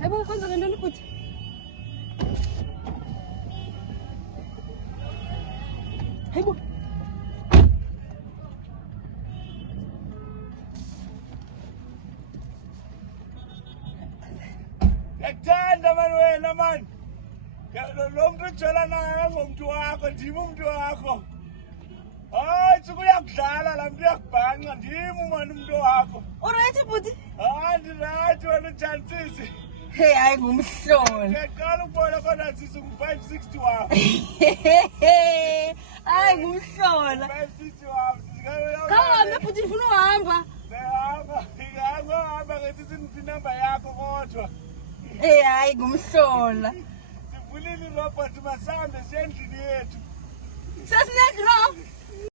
Hayibo kwenza le nto futhi. Hayibo. Yakuthanda mani wena mani. Lo muntu ujela naye ngomuntu wakho, ndimi umuntu wakho. Hayi ukuyakudlala la muntu uyakubhanqa, ndimi mani umuntu wakho. Alright futhi. Hayi right wena ujansisi. Hey hayi ngumhlola. Ngiyaqala ukubona khona sisi ngu560 wakho. Hayi ngumhlola. 560 wakho sisikayo. Khawuhambe futhi ngifuna uhamba. Ngihamba ngithi sinumber yakho kodwa. Hayi ngumhlola. Sivulile irobot masambe sendlini yethu. Sasine